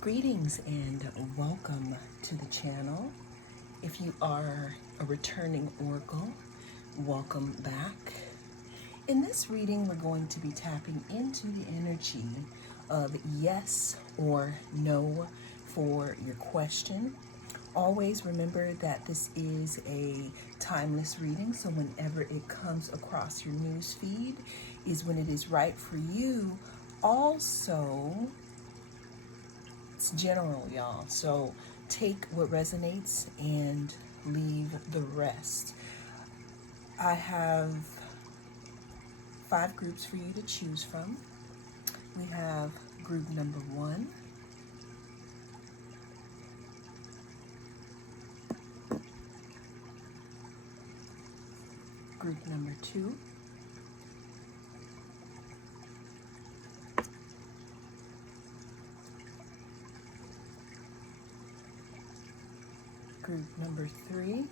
Greetings and welcome to the channel. If you are a returning oracle, welcome back. In this reading, we're going to be tapping into the energy of yes or no for your question. Always remember that this is a timeless reading, so whenever it comes across your news feed is when it is right for you. Also, it's general, y'all, so take what resonates and leave the rest. I have 5 groups for you to choose from. We have group number 1, group number 2, group number 3,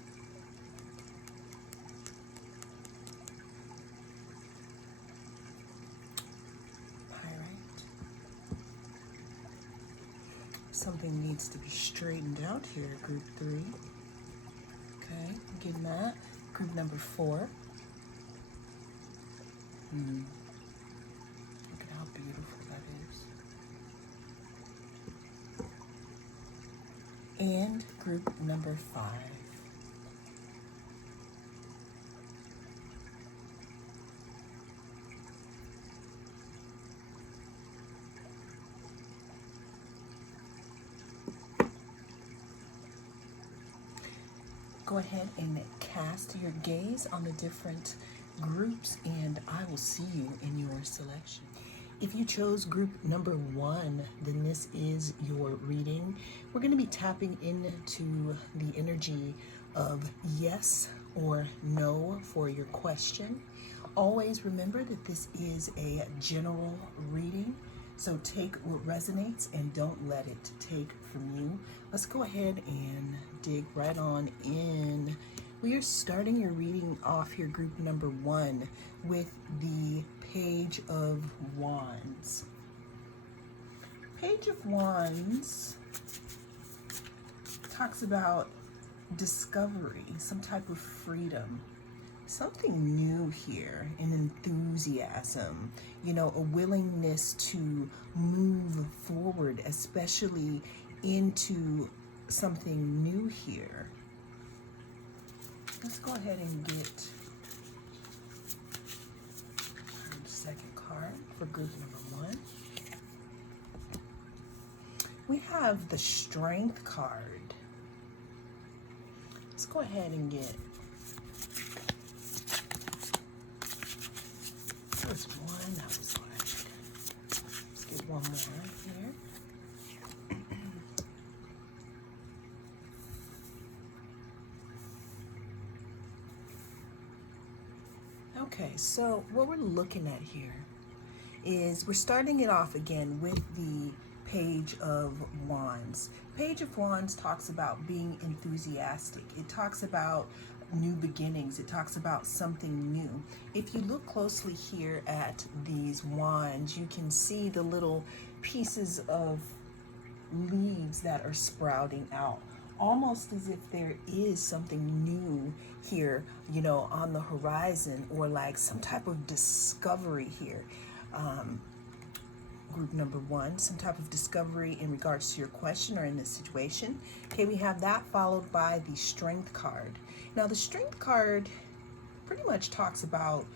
something needs to be straightened out here, group 3. Okay, getting that. Group number 4. Look at how beautiful that is. And group number 5. Go ahead and cast your gaze on the different groups and I will see you in your selection. If you chose group number 1, then this is your reading. We're going to be tapping into the energy of yes or no for your question. Always remember that this is a general reading, so take what resonates and don't let it take from you. Let's go ahead and dig right on in. We are starting your reading off here, group number 1, with the Page of Wands. Page of Wands talks about discovery, some type of freedom, something new here, an enthusiasm, a willingness to move forward, especially into something new here. Let's go ahead and get the second card for group number 1. We have the Strength card. Let's go ahead and get first one. That was like, let's get one more here. Okay, so what we're looking at here is we're starting it off again with the Page of Wands. Page of Wands talks about being enthusiastic. It talks about new beginnings. It talks about something new. If you look closely here at these wands, you can see the little pieces of leaves that are sprouting out, almost as if there is something new here, on the horizon, or like some type of discovery here. Group number 1, some type of discovery in regards to your question or in this situation. Okay, we have that followed by the Strength card. Now, the Strength card pretty much talks about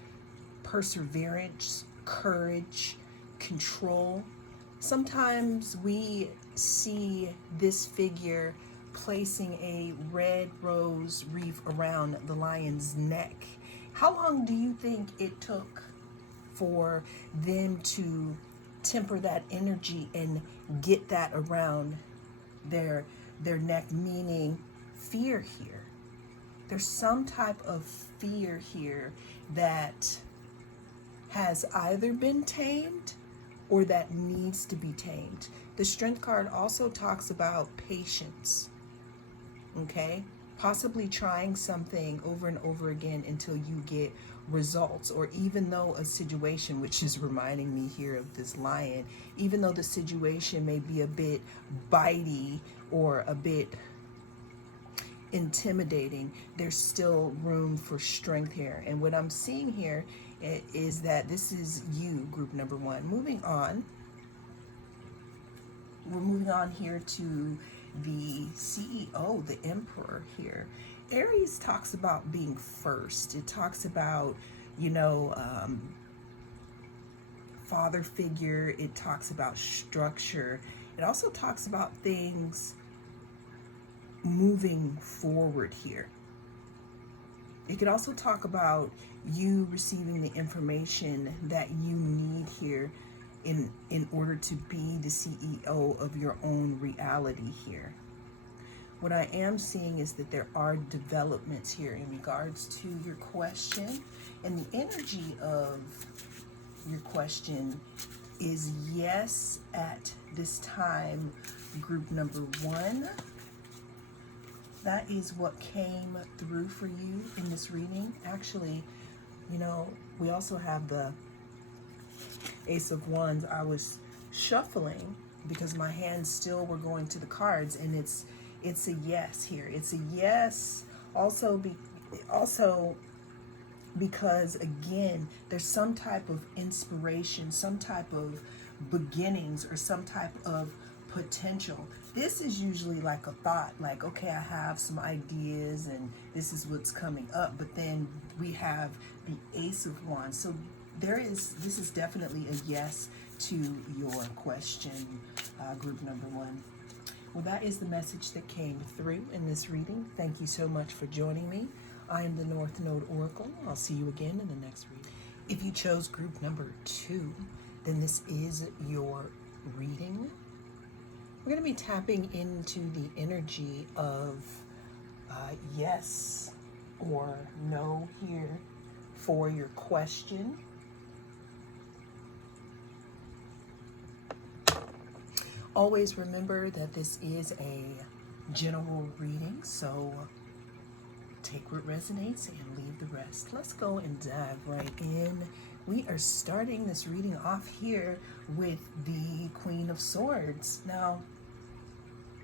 perseverance, courage, control. Sometimes we see this figure placing a red rose wreath around the lion's neck. How long do you think it took for them to temper that energy and get that around their neck, meaning fear here? There's some type of fear here that has either been tamed or that needs to be tamed. The Strength card also talks about patience, okay? Possibly trying something over and over again until you get results, or even though a situation, which is reminding me here of this lion, even though the situation may be a bit bitey or a bit intimidating, there's still room for strength here. And what I'm seeing here is that this is you, group number one. Moving on, we're moving on here to the CEO, the emperor here. Aries talks about being first. It talks about, father figure. It talks about structure. It also talks about things moving forward here. It could also talk about you receiving the information that you need here in order to be the CEO of your own reality here. What I am seeing is that there are developments here in regards to your question, and the energy of your question is yes at this time, group number one. That is what came through for you in this reading. Actually, we also have the Ace of Wands. I was shuffling because my hands still were going to the cards, and it's a yes here. It's a yes also because, again, there's some type of inspiration, some type of beginnings, or some type of potential. This is usually like a thought, like, okay, I have some ideas and this is what's coming up, but then we have the Ace of Wands. So this is definitely a yes to your question, group number one. Well, that is the message that came through in this reading. Thank you so much for joining me. I am the North Node Oracle. I'll see you again in the next reading. If you chose group number two, then this is your reading. We're going to be tapping into the energy of yes or no here for your question. Always remember that this is a general reading, so take what resonates and leave the rest. Let's go and dive right in. We are starting this reading off here with the Queen of Swords. Now,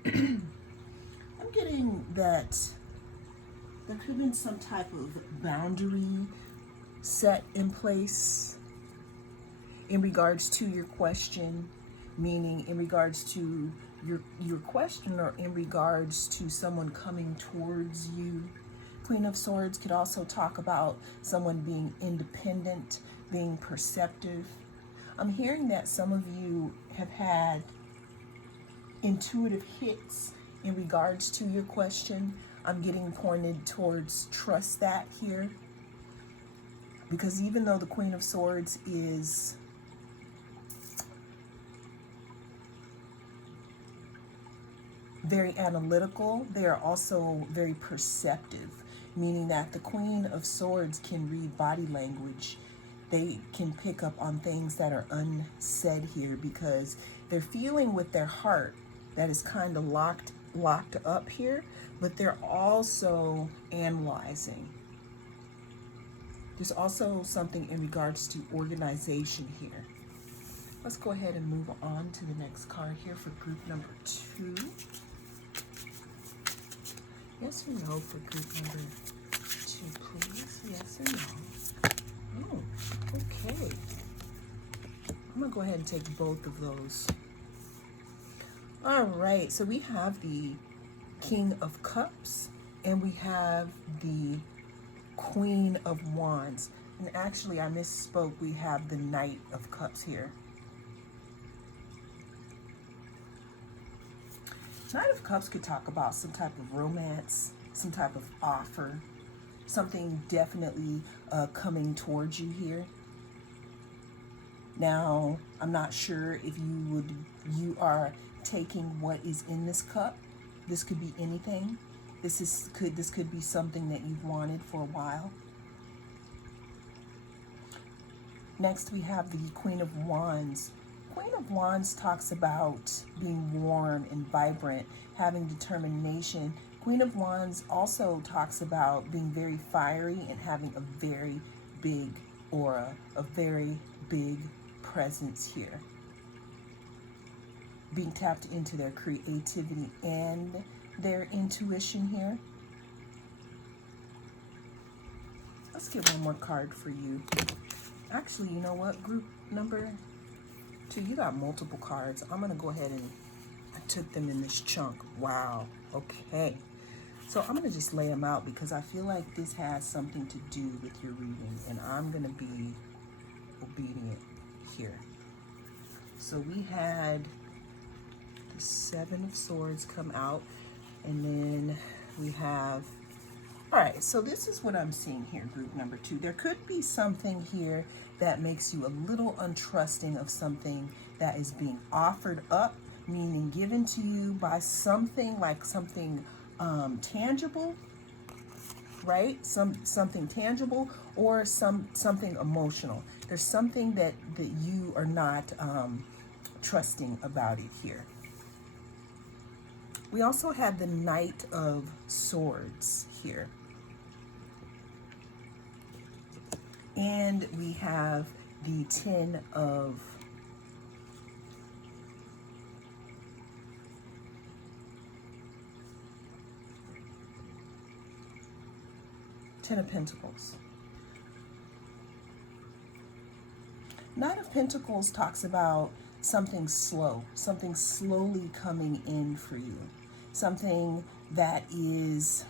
I'm getting that there could have been some type of boundary set in place in regards to your question, meaning in regards to your question, or in regards to someone coming towards you. Queen of Swords could also talk about someone being independent, being perceptive. I'm hearing that some of you have had intuitive hits in regards to your question. I'm getting pointed towards trust that here, because even though the Queen of Swords is very analytical, they are also very perceptive, meaning that the Queen of Swords can read body language. They can pick up on things that are unsaid here, because they're feeling with their heart that is kind of locked up here, but they're also analyzing. There's also something in regards to organization here. Let's go ahead and move on to the next card here for group number two. Yes or no for group number two, please? Yes or no? Oh, okay. I'm going to go ahead and take both of those. All right, so we have the King of Cups and we have the Queen of Wands. And actually, I misspoke. We have the Knight of Cups here. Knight of Cups could talk about some type of romance, some type of offer, something definitely coming towards you here. Now, I'm not sure if you are taking what is in this cup. This could be anything. This could be something that you've wanted for a while. Next, we have the Queen of Wands. Queen of Wands talks about being warm and vibrant, having determination. Queen of Wands also talks about being very fiery and having a very big aura, a very big presence here. Being tapped into their creativity and their intuition here. Let's get one more card for you. Actually, you know what? Group number 2, you got multiple cards. I'm going to go ahead and I took them in this chunk. Wow. Okay. So I'm going to just lay them out because I feel like this has something to do with your reading, and I'm going to be obedient here. So we had the 7 of Swords come out, and then we have, all right, so this is what I'm seeing here, group number 2. There could be something here that makes you a little untrusting of something that is being offered up, meaning given to you by something like something tangible, right? Something tangible, or something emotional. There's something that you are not trusting about it here. We also have the Knight of Swords here. And we have the 10 of Pentacles. Knight of Pentacles talks about something slow, something slowly coming in for you. Something that is,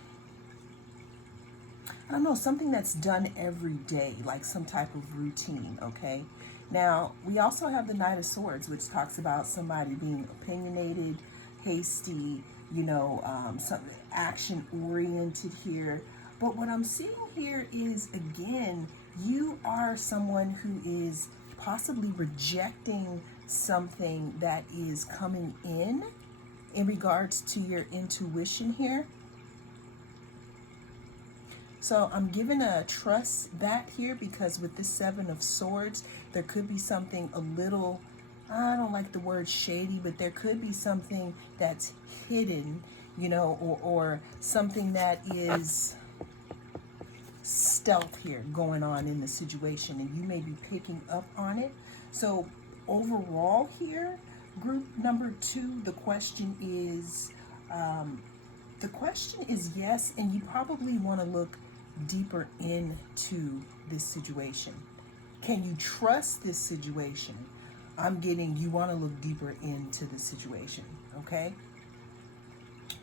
I don't know, something that's done every day, like some type of routine, okay? Now, we also have the Knight of Swords, which talks about somebody being opinionated, hasty, you know, something action-oriented here. But what I'm seeing here is, again, you are someone who is possibly rejecting something that is coming in regards to your intuition here. So I'm given a trust back here because with this 7 of Swords, there could be something a little, I don't like the word shady, but there could be something that's hidden, you know, or something that is stealth here going on in the situation, and you may be picking up on it. So overall here, group number 2, the question is yes, and you probably want to look deeper into this situation. Can you trust this situation? I'm getting you want to look deeper into the situation, okay?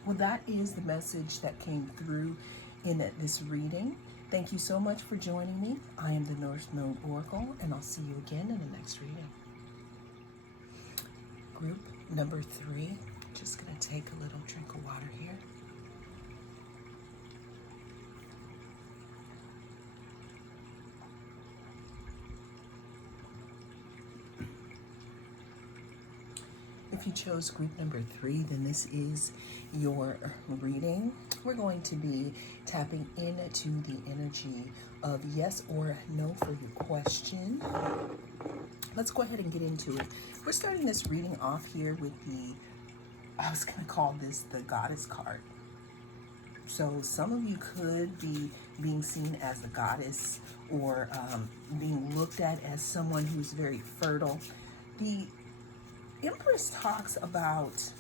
Well, that is the message that came through in this reading. Thank you so much for joining me. I am the North Node Oracle, and I'll see you again in the next reading. Group number 3, just going to take a little drink of water here. If you chose group number 3, then this is your reading. We're going to be tapping into the energy of yes or no for your question. Let's go ahead and get into it. We're starting this reading off here with I was going to call this the Goddess card. So some of you could be being seen as the goddess, or being looked at as someone who's very fertile. The Empress talks about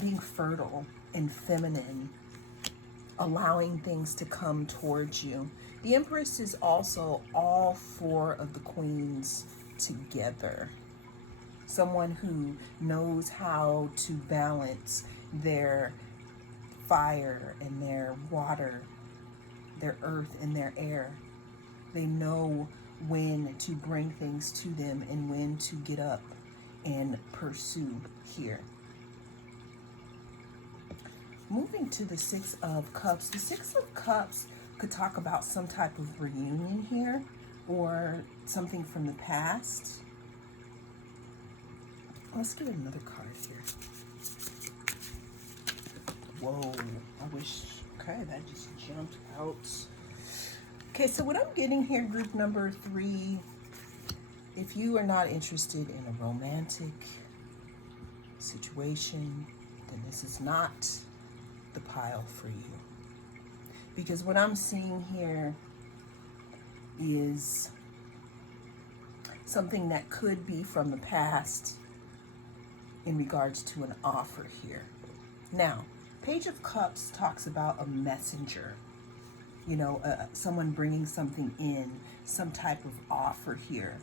being fertile and feminine, allowing things to come towards you. The Empress is also all 4 of the queens together. Someone who knows how to balance their fire and their water, their earth and their air. They know when to bring things to them and when to get up and pursue here. Moving to the 6 of Cups. The 6 of Cups could talk about some type of reunion here, or something from the past. Let's get another card here. Whoa, I wish, okay, that just jumped out. Okay, so what I'm getting here, group number 3, if you are not interested in a romantic situation, then this is not the pile for you. Because what I'm seeing here is something that could be from the past in regards to an offer here. Now, Page of Cups talks about a messenger, someone bringing something in, some type of offer here.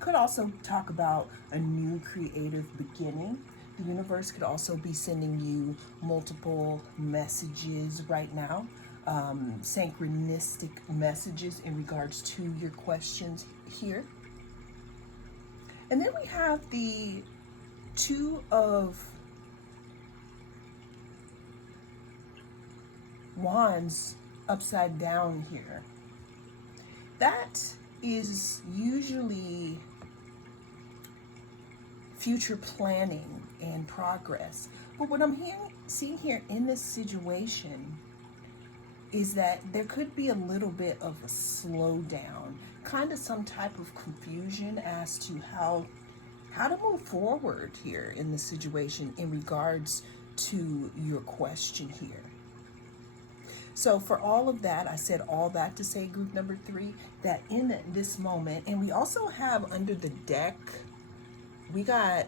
Could also talk about a new creative beginning. The universe could also be sending you multiple messages right now, synchronistic messages in regards to your questions here. And then we have the Two of Wands upside down here. That is usually future planning and progress. But what I'm seeing here in this situation is that there could be a little bit of a slowdown, kind of some type of confusion as to how to move forward here in this situation in regards to your question here. So for all of that, I said all that to say, group number 3, that in this moment, and we also have under the deck, we got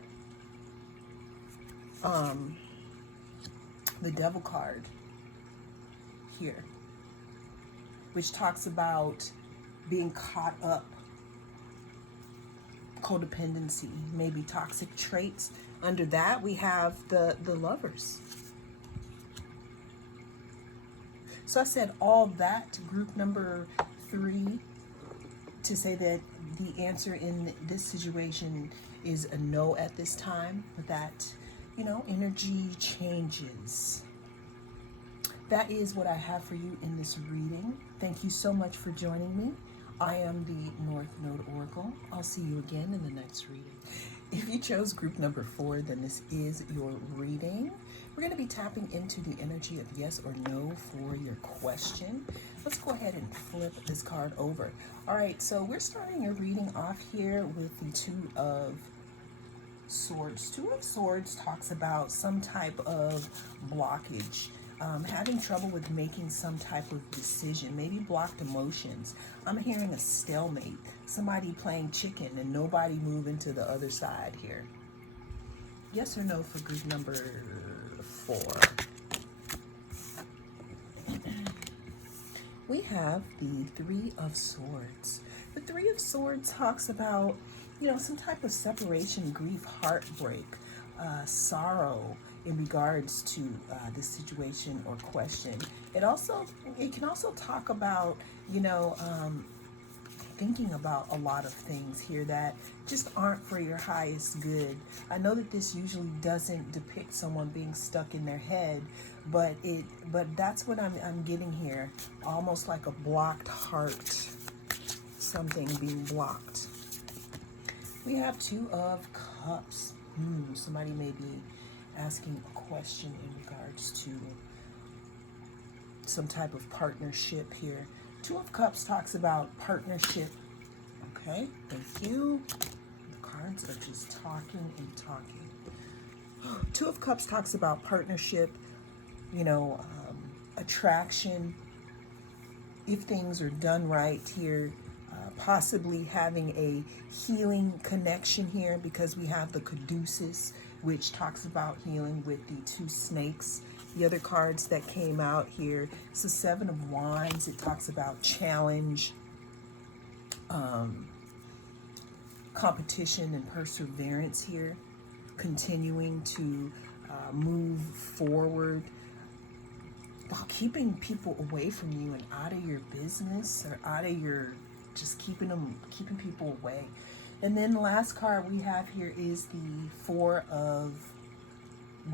the Devil card here, which talks about being caught up, codependency, maybe toxic traits. Under that, we have the Lovers. So I said all that to group number 3 to say that the answer in this situation is a no at this time, but that, energy changes. That is what I have for you in this reading. Thank you so much for joining me. I am the North Node Oracle. I'll see you again in the next reading. If you chose group number 4, then this is your reading. We're going to be tapping into the energy of yes or no for your question. Let's go ahead and flip this card over. All right, so we're starting your reading off here with the Two of Swords. Two of Swords talks about some type of blockage, having trouble with making some type of decision, maybe blocked emotions. I'm hearing a stalemate, somebody playing chicken and nobody moving to the other side here. Yes or no for group number 4. We have the Three of Swords. The Three of Swords talks about, some type of separation, grief, heartbreak, sorrow in regards to this situation or question. It can also talk about, thinking about a lot of things here that just aren't for your highest good. I know that this usually doesn't depict someone being stuck in their head, but that's what I'm getting here. Almost like a blocked heart, something being blocked. We have Two of Cups. Somebody may be asking a question in regards to some type of partnership here. Two of Cups talks about partnership. Okay, thank you. The cards are just talking and talking. Two of Cups talks about partnership, attraction. If things are done right here, possibly having a healing connection here, because we have the Caduceus, which talks about healing with the 2 snakes. The other cards that came out here, it's the 7 of Wands. It talks about challenge, competition and perseverance here, continuing to move forward while keeping people away from you and out of your business, or out of your, just keeping people away. And then the last card we have here is the Four of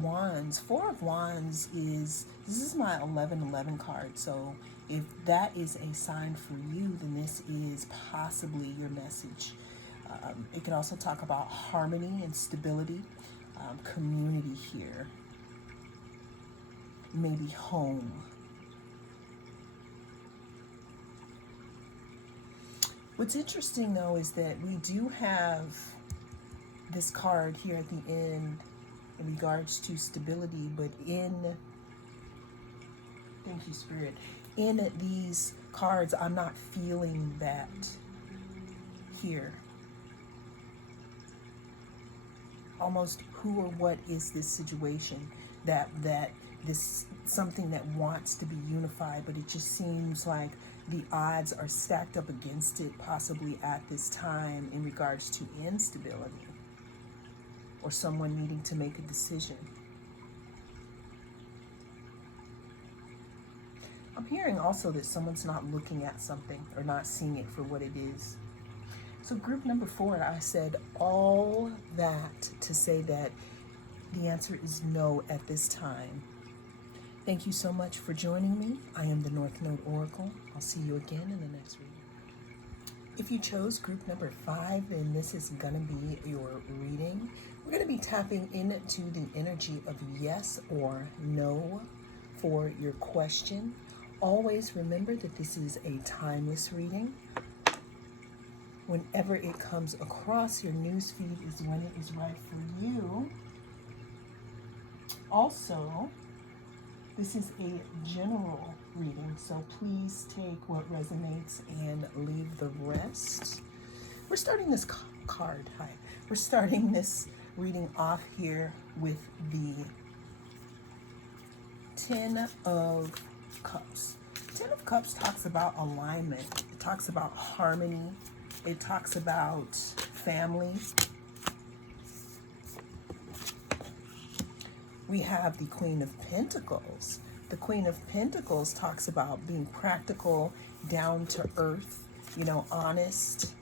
Wands. Four of Wands this is my 1111 card. So if that is a sign for you, then this is possibly your message. It can also talk about harmony and stability, community here, maybe home. What's interesting though is that we do have this card here at the end in regards to stability, but thank you, Spirit, in these cards, I'm not feeling that here. Almost who or what is this situation that this something that wants to be unified, but it just seems like the odds are stacked up against it, possibly at this time in regards to instability or someone needing to make a decision. I'm hearing also that someone's not looking at something or not seeing it for what it is. So group number 4, I said all that to say that the answer is no at this time. Thank you so much for joining me. I am the North Node Oracle. I'll see you again in the next reading. If you chose group number 5, then this is going to be your reading. We're going to be tapping into the energy of yes or no for your question. Always remember that this is a timeless reading. Whenever it comes across your newsfeed is when it is right for you. Also, this is a general reading, so please take what resonates and leave the rest. We're starting this card. Hi. We're starting this reading off here with the 10 of Cups. 10 of Cups talks about alignment. It talks about harmony. It talks about family. We have the Queen of Pentacles. The Queen of Pentacles talks about being practical, down to earth, honest,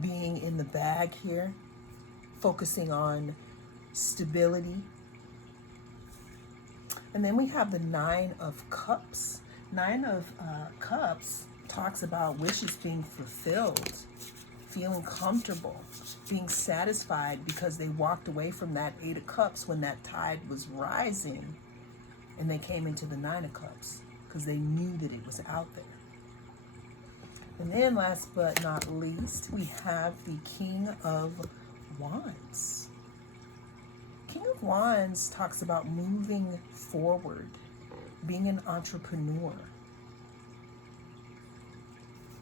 being in the bag here, focusing on stability. And then we have the 9 of Cups. 9 of Cups talks about wishes being fulfilled, feeling comfortable, being satisfied because they walked away from that 8 of Cups when that tide was rising, and they came into the 9 of Cups because they knew that it was out there. And then last but not least, we have the King of Wands. King of Wands talks about moving forward, being an entrepreneur.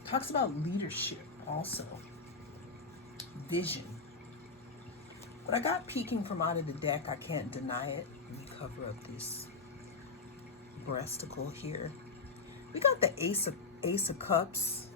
Talks about leadership also. Vision. What I got peeking from out of the deck, I can't deny it. Let me cover up this breasticle here. We got the Ace of Cups.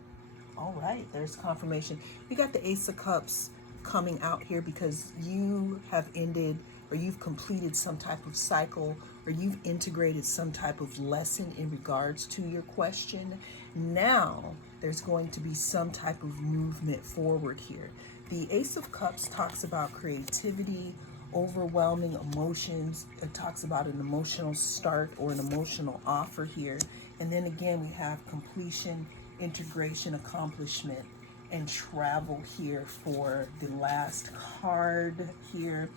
All right, there's confirmation. We got the Ace of Cups coming out here because you have ended or you've completed some type of cycle or you've integrated some type of lesson in regards to your question. Now there's going to be some type of movement forward here. The Ace of Cups talks about creativity, overwhelming emotions. It talks about an emotional start or an emotional offer here. And then again, we have completion, integration, accomplishment, and travel here for the last card here.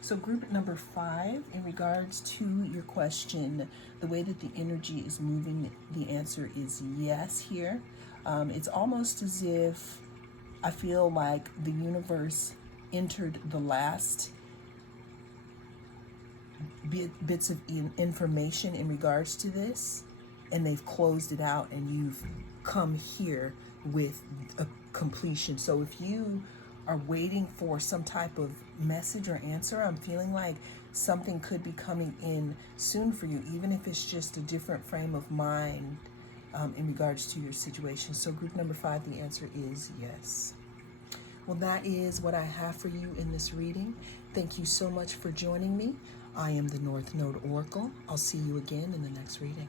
So group number 5, in regards to your question, the way that the energy is moving, the answer is yes here. It's almost as if I feel like the universe entered the last bits of information in regards to this, and they've closed it out, and you've come here with a completion. So if you are waiting for some type of message or answer, I'm feeling like something could be coming in soon for you, even if it's just a different frame of mind in regards to your situation. So group number 5, the answer is yes. Well, that is what I have for you in this reading. Thank you so much for joining me. I am the North Node Oracle. I'll see you again in the next reading.